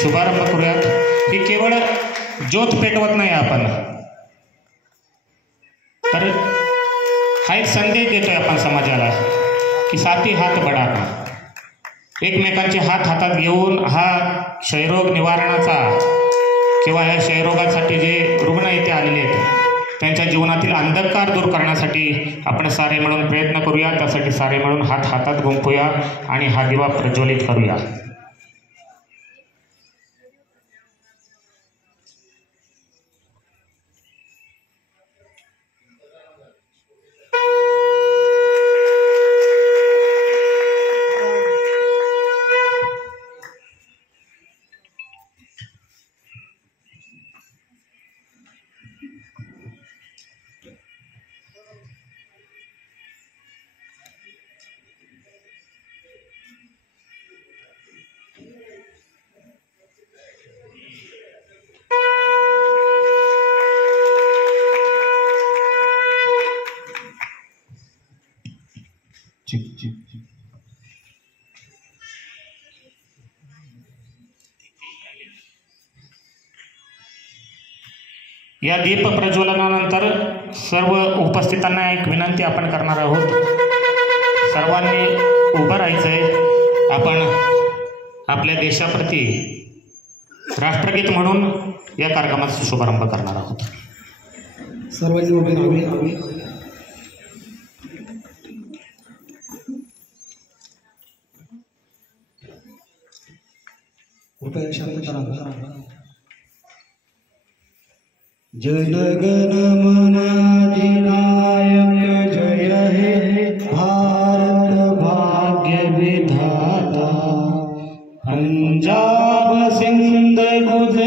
शुभारंभ करूयात की केवळ ज्योत पेटवत नाही आपण, तर हा एक संदेश देतोय आपण समाजाला की साथी हात बढाना. एकमेकांचे हात हातात घेऊन हा क्षयरोग निवारणाचा किंवा ह्या क्षयरोगासाठी जे रुग्ण इथे आलेले आहेत त्यांच्या जीवनातील अंधकार दूर करण्यासाठी आपण सारे मिळून प्रयत्न करूया. त्यासाठी सारे मिळून हात हातात गुंफूया आणि हा दिवा प्रज्वलित करूया. या दीप प्रज्वलनानंतर सर्व उपस्थितांना एक विनंती आपण करणार आहोत. सर्वांनी उभं राहायचंय. आपण आपल्या देशाप्रती राष्ट्रगीत म्हणून या कार्यक्रमाचा शुभारंभ करणार आहोत. सर्वांनी उभे राहावे. कृपया शांत करा. जनगण मन अधिनायक जय हे भारत भाग्य विधाता. पंजाब सिंध गुजरात